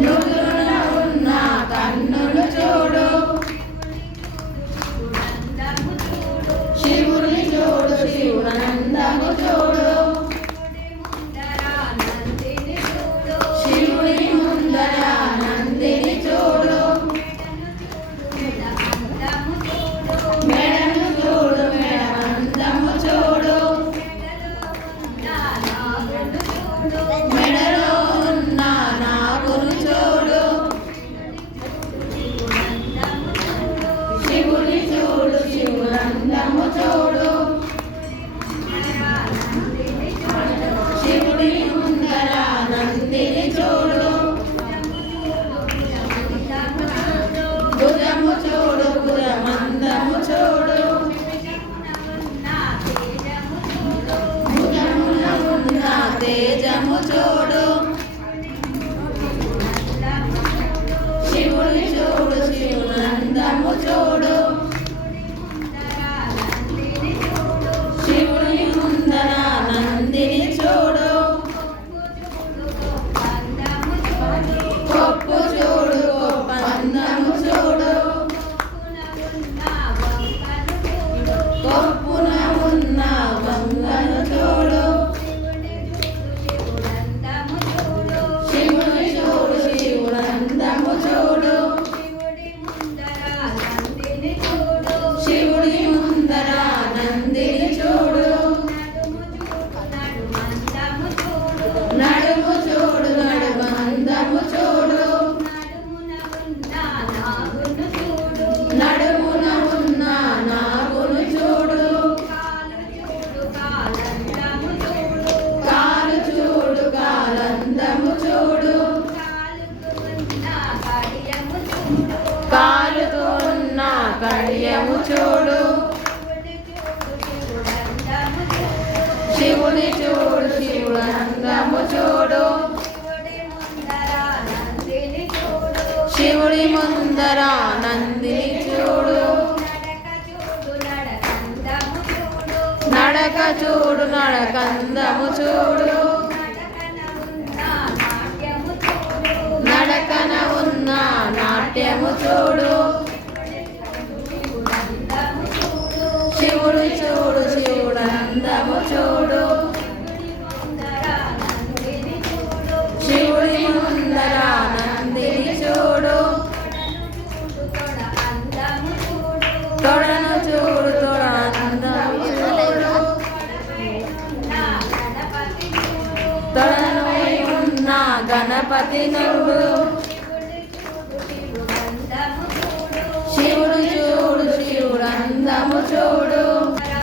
నుదురున ఉన్న కన్నులు చూడు శివుని చూడు శివునందము చూడు శివుని ముందర నందిని చూడు మెడను చూడు మెడమందము చూడు మెడలో ఉన్న నాగును చూడు శివుని చూడు శివునందము చూడు శివుని ముందర నందిని చూడు భుజము చూడు భుజమందము చూడు భుజమున ఉన్న తేజము చూడు శివుని చూడు శివునందము చూడు శివుని ముందర నందిని చూడు కొప్పు చూడు కొప్పందము చూడు కొప్పున ఉన్న వంగను చూడు శివుని చూడు శివునందము చూడు శివుని ముందర నందిని చూడు నడుము చూడు నడుమందము చూడు నడుమున ఉన్న నాగును చూడు కాలు చూడు కాలందము చూడు కాలుతో ఉన్న కడియము చూడు శివుని చూడు శివునందము చూడు శివుడి ముందర నందిని చూడు నడక చూడు నడకందము చూడు నడకన ఉన్న నాట్యము చూడు శివుడు చూడు శివుడందము చూడు శివుడి ముందర నందిని చూడు తొడను చూడు తొడందము చూడు తొడనపై ఉన్న గణపతి నువ్వు శివుడు చూడు శివుడందము చూడు